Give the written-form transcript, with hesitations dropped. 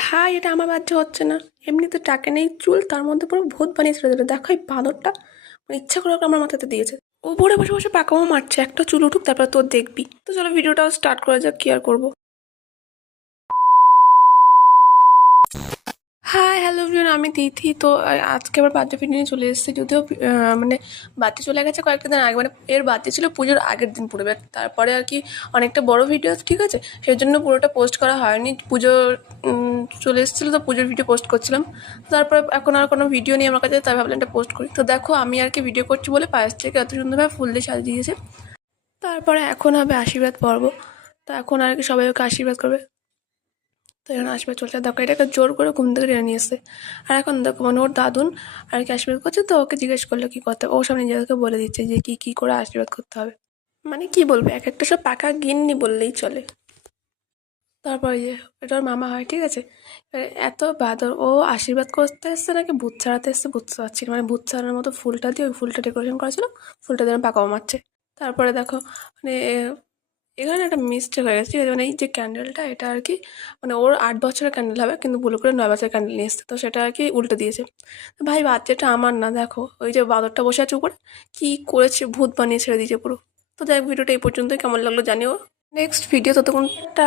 ভাই এটা আমার বাচ্চা হচ্ছে না, এমনিতে টাকে নেই চুল, তার মধ্যে পুরো ভূত বানিয়ে ছেড়ে দিল। দেখো এই বাঁদরটা মানে ইচ্ছা করে ওকে আমার মাথাতে দিয়েছে। উপরে বসে বসে পাকামো মারছে, একটা চুল উঠুক তারপর তোর দেখবি। তো চলো ভিডিওটাও স্টার্ট করা যাক, কি আর করবো। হাই হ্যালো এভরিওয়ান, আমি তিথি। তো আজকে আবার বার্থডে ভিডিও নিয়ে চলে এসেছি। যদিও মানে বার্থডে চলে গেছে কয়েকটা দিন আগে, মানে এর বার্থডে ছিল পুজোর আগের দিন পুরো। তারপরে আর কি অনেকটা বড় ভিডিও, ঠিক আছে, সেই জন্য পুরোটা পোস্ট করা হয়নি। পুজোর চলে এসেছিলো তো পুজোর ভিডিও পোস্ট করছিলাম। তারপরে এখন আর কোনো ভিডিও নেই আমার কাছে, তাই ভাবলাম এটা পোস্ট করি। তো দেখো আমি আর কি ভিডিও করছি বলে পায়েস থেকে এত সুন্দরভাবে ফুল দিয়ে সাজিয়েছে। তারপরে এখন হবে আশীর্বাদ পর্ব। তো এখন আর কি সবাই ওকে আশীর্বাদ করবে। তো এখন আশীর্বাদ চলছে, দেখো এটাকে জোর করে ঘুম থেকে টেনে নিয়ে এসছে। আর এখন দেখো মানে ওর দাদুন আর কি আশীর্বাদ করছে, তো ওকে জিজ্ঞেস করলো কি করতে হবে। ও সব নিজেদেরকে বলে দিচ্ছে যে কি কি করে আশীর্বাদ করতে হবে। মানে কি বলবো, এক একটা সব পাকা গিন্নি বললেই চলে। তারপরে যে এটা ওর মামা হয়, ঠিক আছে। এবার এত বাদর, ও আশীর্বাদ করতে এসছে নাকি ভূত ছাড়াতে এসছে বুঝতে পারছি না। মানে ভূত ছাড়ানোর মতো ফুলটা দিয়ে ওই ফুলটা ডেকোরেশন করা ছিল, ফুলটা দিয়ে পাকাও মারছে। তারপরে দেখো মানে এখানে একটা মিস্টেক হয়ে গেছে, ঠিক আছে। মানে এই যে ক্যান্ডেলটা এটা আর কি মানে ওর 8 বছরের ক্যান্ডেল হবে, কিন্তু ভুল করে 9 বছরের ক্যান্ডেল নিয়ে এসছে, তো সেটা আর কি উল্টে দিয়েছে। ভাই বাচ্চাটা আমার না, দেখো ওই যে বাদরটা বসে আছে উপরে, কি করেছে, ভূত বানিয়ে ছেড়ে দিয়েছে পুরো। তো যাই হোক, ভিডিওটা এই পর্যন্তই, কেমন লাগলো জানিও। Next video ততক্ষণটা